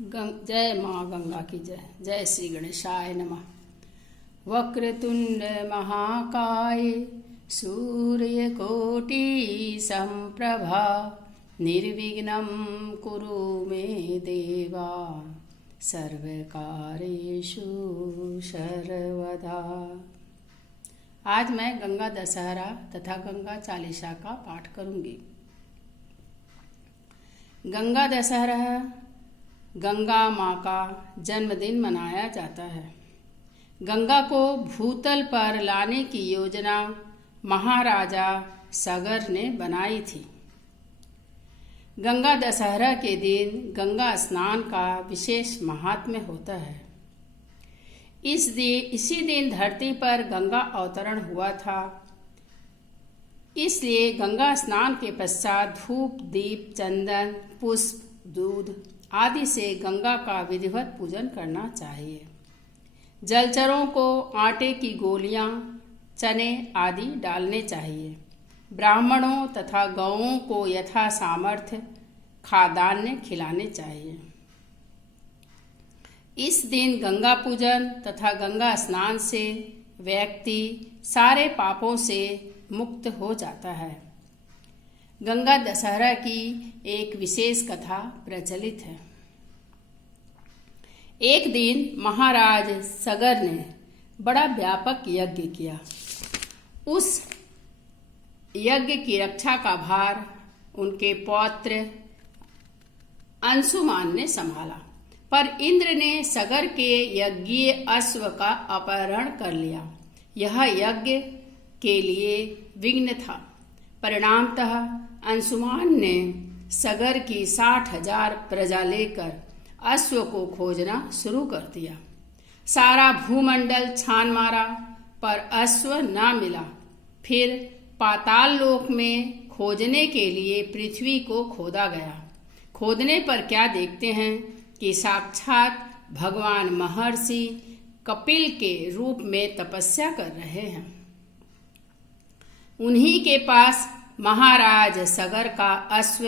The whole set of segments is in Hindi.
जय माँ गंगा की जय। जय श्री गणेशाय नमः। वक्रतुंड महाकाय सूर्यकोटि संप्रभा निर्विघ्नं कुरु मे देवा सर्वकार्येषु सर्वदा। आज मैं गंगा दशहरा तथा गंगा चालीसा का पाठ करूंगी। गंगा दशहरा गंगा माँ का जन्मदिन मनाया जाता है। गंगा को भूतल पर लाने की योजना महाराजा सगर ने बनाई थी। गंगा दशहरा के दिन गंगा स्नान का विशेष महात्म्य होता है। इसी दिन धरती पर गंगा अवतरण हुआ था। इसलिए गंगा स्नान के पश्चात धूप, दीप, चंदन, पुष्प, दूध आदि से गंगा का विधिवत पूजन करना चाहिए। जलचरों को आटे की गोलियां, चने आदि डालने चाहिए। ब्राह्मणों तथा गौओं को यथा सामर्थ्य खाद्यान्न खिलाने चाहिए। इस दिन गंगा पूजन तथा गंगा स्नान से व्यक्ति सारे पापों से मुक्त हो जाता है। गंगा दशहरा की एक विशेष कथा प्रचलित है। एक दिन महाराज सगर ने बड़ा व्यापक यज्ञ किया। उस यज्ञ की रक्षा का भार उनके पौत्र अंशुमान ने संभाला, पर इंद्र ने सगर के यज्ञीय अश्व का अपहरण कर लिया। यह यज्ञ के लिए विघ्न था। परिणामतः अंशुमान ने सगर की 60,000 प्रजा लेकर अश्व को खोजना शुरू कर दिया। सारा भूमंडल छान मारा, पर अश्व न मिला। फिर पाताल लोक में खोजने के लिए पृथ्वी को खोदा गया। खोदने पर क्या देखते हैं कि साक्षात भगवान महर्षि कपिल के रूप में तपस्या कर रहे हैं। उन्हीं के पास महाराज सगर का अश्व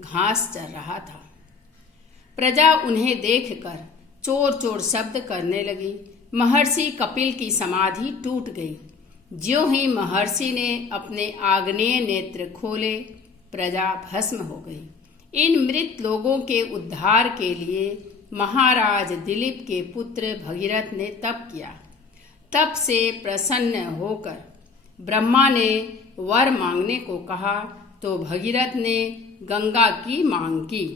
घास चर रहा था। प्रजा उन्हें देखकर चोर चोर शब्द करने लगी। महर्षि कपिल की समाधि टूट गई। ज्यों ही महर्षि ने अपने आग्नेय नेत्र खोले, प्रजा भस्म हो गई। इन मृत लोगों के उद्धार के लिए महाराज दिलीप के पुत्र भगीरथ ने तप किया। तप से प्रसन्न होकर ब्रह्मा ने वर मांगने को कहा, तो भगीरथ ने गंगा की मांग की।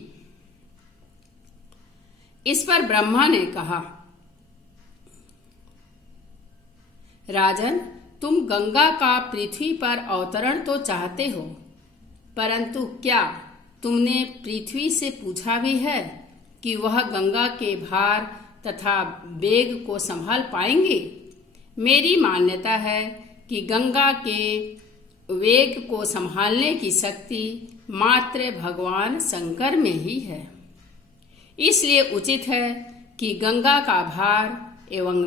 इस पर ब्रह्मा ने कहा, राजन, तुम गंगा का पृथ्वी पर अवतरण तो चाहते हो, परंतु क्या तुमने पृथ्वी से पूछा भी है कि वह गंगा के भार तथा वेग को संभाल पाएंगे? मेरी मान्यता है कि गंगा के वेग को संभालने की शक्ति मात्र भगवान शंकर में ही है। इसलिए उचित है कि गंगा का भार एवं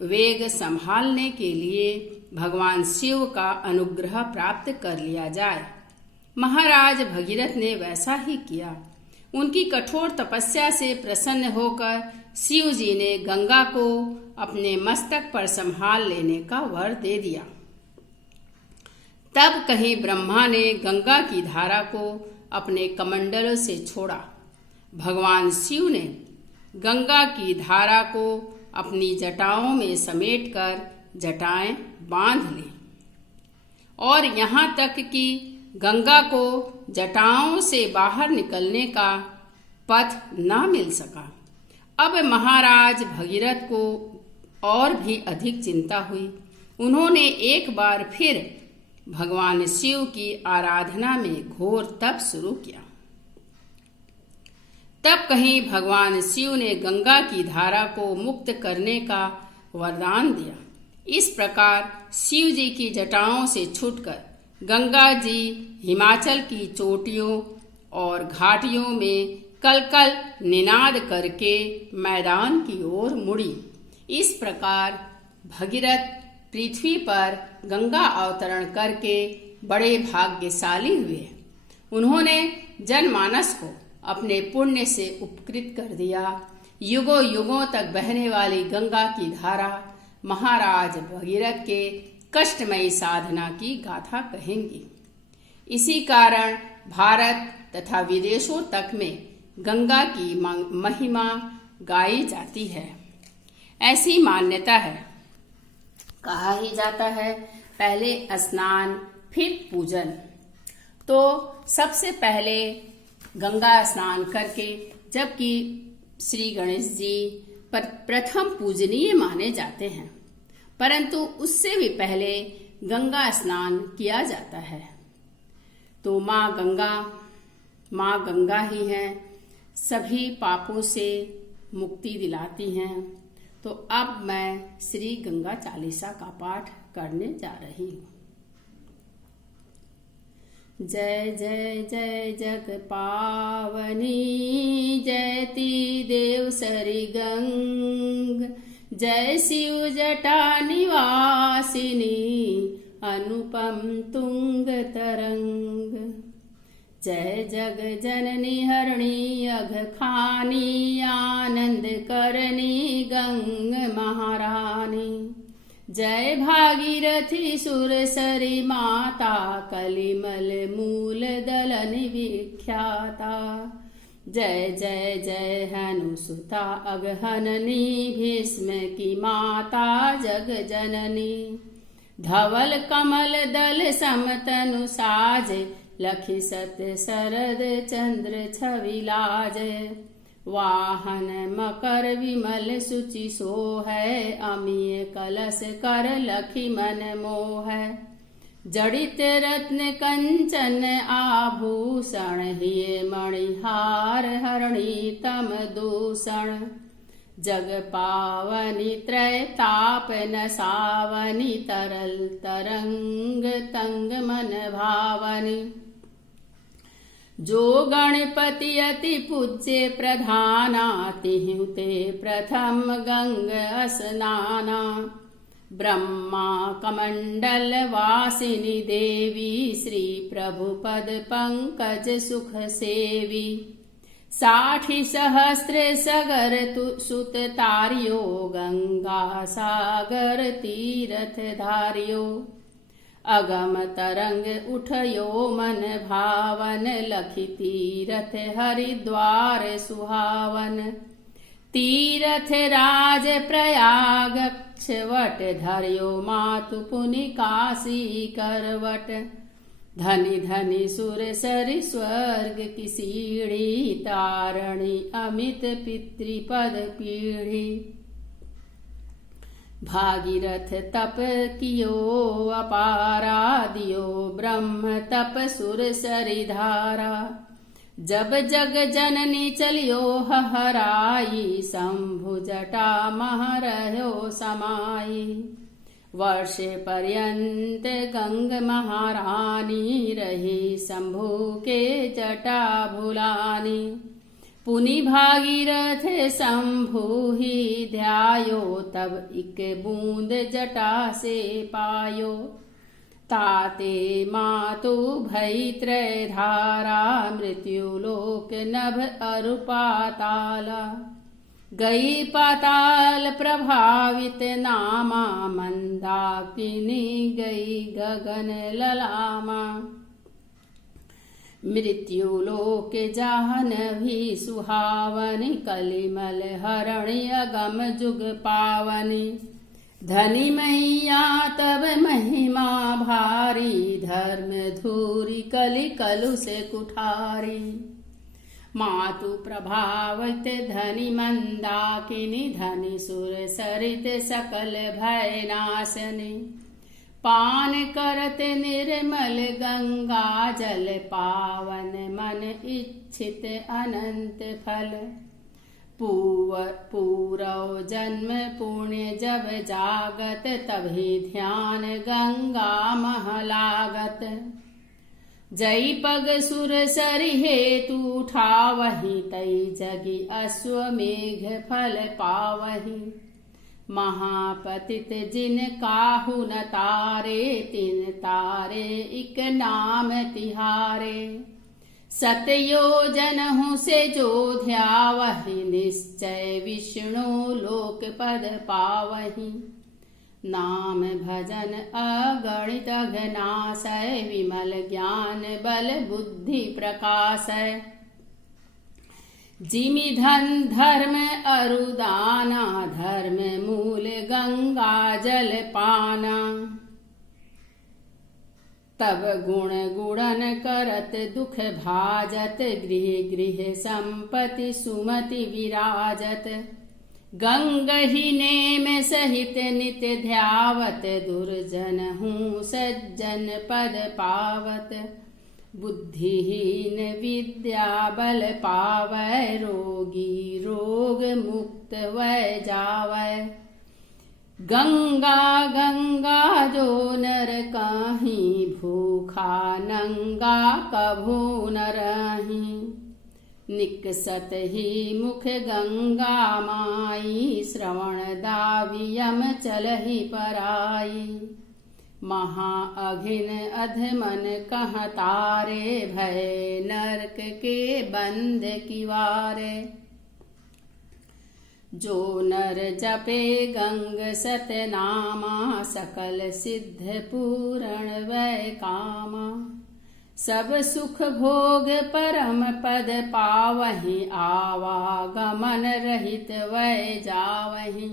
वेग संभालने के लिए भगवान शिव का अनुग्रह प्राप्त कर लिया जाए। महाराज भगीरथ ने वैसा ही किया। उनकी कठोर तपस्या से प्रसन्न होकर शिव जी ने गंगा को अपने मस्तक पर संभाल लेने का वर दे दिया। तब कहीं ब्रह्मा ने गंगा की धारा को अपने कमंडलों से छोड़ा। भगवान शिव ने गंगा की धारा को अपनी जटाओं में समेटकर जटाएं बांध ली, और यहाँ तक कि गंगा को जटाओं से बाहर निकलने का पथ न मिल सका। अब महाराज भगीरथ को और भी अधिक चिंता हुई। उन्होंने एक बार फिर भगवान शिव की आराधना में घोर तप शुरू किया। तब कहीं भगवान शिव ने गंगा की धारा को मुक्त करने का वरदान दिया। इस प्रकार शिव जी की जटाओं से छूटकर गंगा जी हिमाचल की चोटियों और घाटियों में कलकल निनाद करके मैदान की ओर मुड़ी। इस प्रकार भगीरथ पृथ्वी पर गंगा अवतरण करके बड़े भाग्यशाली हुए। उन्होंने जनमानस को अपने पुण्य से उपकृत कर दिया। युगों युगों तक बहने वाली गंगा की धारा महाराज भगीरथ के कष्टमयी साधना की गाथा कहेंगी। इसी कारण भारत तथा विदेशों तक में गंगा की महिमा गाई जाती है। ऐसी मान्यता है, कहा ही जाता है पहले स्नान फिर पूजन। तो सबसे पहले गंगा स्नान करके, जबकि श्री गणेश जी पर प्रथम पूजनीय माने जाते हैं, परंतु उससे भी पहले गंगा स्नान किया जाता है। तो माँ गंगा ही हैं, सभी पापों से मुक्ति दिलाती हैं। तो अब मैं श्री गंगा चालीसा का पाठ करने जा रही हूँ। जय जय जय जग पावनी, जयति देव सरी गंग, जय शिव जटा निवासिनी, अनुपम तुंग तरंग। जय जग जननी हरणी अघ खानी, आनंद करनी गंग महारानी। जय भागीरथी सुरसरी माता, कलिमल मूल दलनि विख्याता। जय जय जय हनुसुता अगहननी, भीष्म की माता जग जननी। धवल कमल दल समतनु साजे, लखी सत शरद चंद्र छवि लाजे। वाहन मकर विमल सुचि सोहै, अमीय कलश कर लखी मन मोहै। जड़ित रत्न कंचन आभूषण, हिये मणिहार हरणी तम दूषण। जग पावनी त्रय ताप नसावनी, तरल तरंग तंग मन भावनी। जो गणपति अति पूज्य प्रधाना, तिहुँ ते प्रथम गंग स्नाना। ब्रह्मा कमंडल वासिनी देवी, श्री प्रभु पद पंकज सुख सेवी। 60 सहस्त्र सगर सुत तारियो, गंगा सागर तीरथ धारियो। अगम तरंग उठयो मन भावन, लखी तीरथ हरिद्वार सुहावन। तीरथ राज प्रयाग अक्षवट, धरियो मातु पुनि काशी करवट। धनि धनि सुर सरि स्वर्ग की सीढ़ी, तारणी अमित पितृपद पीढ़ी। भागीरथ तप कियो अपारा, दियो ब्रह्म तप सुर सरि धारा। जब जग जननी चलियो हहराई, शंभु जटा मह रह्यो समाई। वर्षे पर्यंत गंग महारानी, रही शंभु के जटा भुलानी। पुनि भागीरथ शंभु ही ध्यायो, तब एक बूंद जटा से पायो। ताते मातु भई त्रय धारा, मृत्युलोक नभ अरु पाताला। गई पाताल प्रभावित नामा, मंदाकिनी गई गगन ललामा। मृत्युलोक जाहन भी सुहावनी, कलिमल हरणि अगम जुग पावनी। धनी मैया तब महिमा भारी, धर्म धूरी कलि कलु से कुठारी। मातु प्रभावित धनी मंदाकिनी, धनी सुर सरित सकल भय नाशनी। पान करत निर्मल गंगा जल, पावन मन इच्छित अनंत फल। पूरव जन्म पुण्य जब जागत, तभी ध्यान गंगा महलागत। जई पग सुर सरि हेतु उठावहि, तई जगी अश्वमेघ फल पावहि। महापतित जिन काहू न तारे, तिन तारे इक नाम तिहारे। सतयोजनहु से जो ध्यावहि निश्चय विष्णु लोक पद पावहि। नाम भजन अगणित अघनाशय विमल ज्ञान बल बुद्धि प्रकाशय। जिमि धन धर्म अरुदाना धर्म मूल गंगा जल पाना। तब गुण गुणन करत दुख भाजत गृह गृह संपत्ति सुमति विराजत। गंग ही नेम सहित नित्य ध्यावत दुर्जन हूँ सज्जन पद पावत। बुद्धिहीन विद्या बल पावै रोगी रोग मुक्त वै जावै। गंगा गंगा जो नर काहीं भूखा नंगा कभू न रहीं। निकसत ही मुख गंगा माई श्रवण दावियम चलहि पराई। महा अघिन अधमन कहाँ तारे भय नरक के बंद किवारे। जो नर जपे गंग सतनामा सकल सिद्ध पूरण वै कामा। सब सुख भोग परम पद पावहि आवागमन रहित वै जावहि।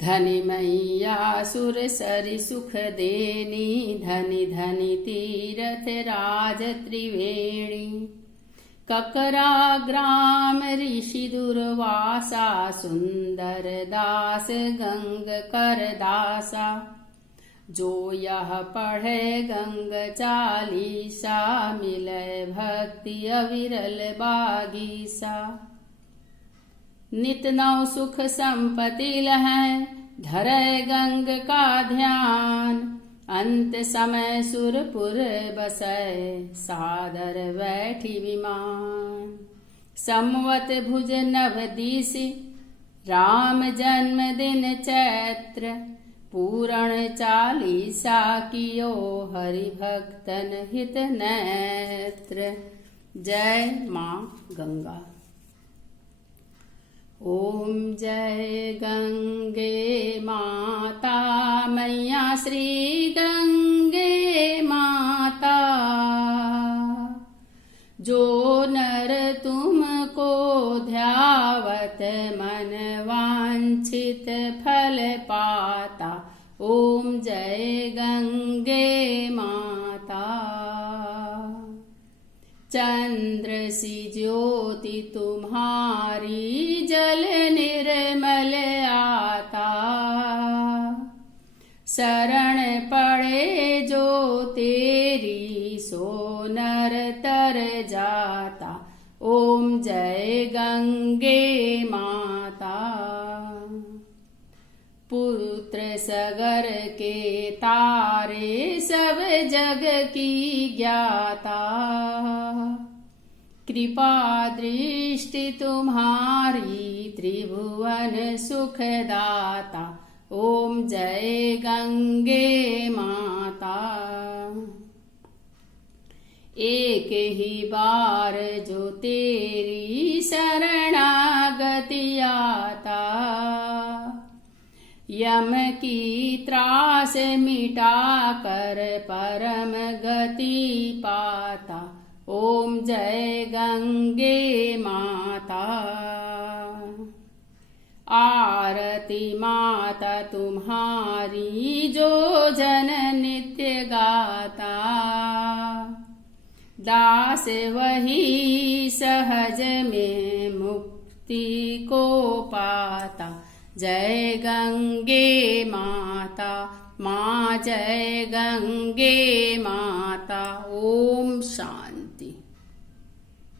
धनि मैया सुर सरि सुख देनी धनि धनि तीरथ राज त्रिवेणी। ककरा ग्राम ऋषि दुर्वासा सुंदर दास गंग कर दासा। जो यह पढ़े गंग चालीसा मिले भक्ति अविरल बागीसा। नित नौ सुख संपत्ति लहै धरे गंग का ध्यान। अंत समय सुरपुर बसै सादर बैठी विमान। संवत भुज नवदीसि राम जन्म दिन चैत्र। पूरण चालीसा कियो हरि भक्तन हित नेत्र। जय माँ गंगा। ओम जय गंगे माता मैया श्री गंगे माता। जो नर तुमको ध्यावत मन वांछित फल पाता। ओम जय गंगे माता। चंद्र सी ज्योति तुम्हारी जल निर्मल आता। शरण पड़े जो तेरी सो नर तर जाता। ओम जय गंगे माता। पुत्र सगर के तारे सब जग की ज्ञाता। कृपा दृष्टि तुम्हारी त्रिभुवन सुखदाता। ओम जय गंगे माता। एक ही बार जो तेरी शरणागति आता। यम की त्रास मिटा कर परम गति पाता। ओम जय गंगे माता। आरती माता तुम्हारी जो जन नित्य गाता। दास वही सहज में मुक्ति को पाता। जय गंगे माता माँ जय गंगे माता। ओम शांति।